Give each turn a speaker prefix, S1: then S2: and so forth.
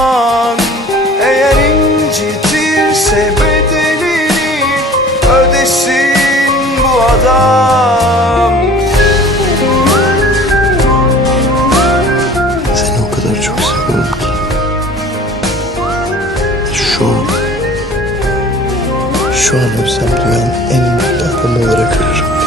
S1: Ayrılık aman Eğer incitirse bedelini Ödesin bu adam
S2: Seni o kadar çok seviyorum ki. Şu an, şu an ölsem dünyanın en mutlu adamı olarak ölürüm.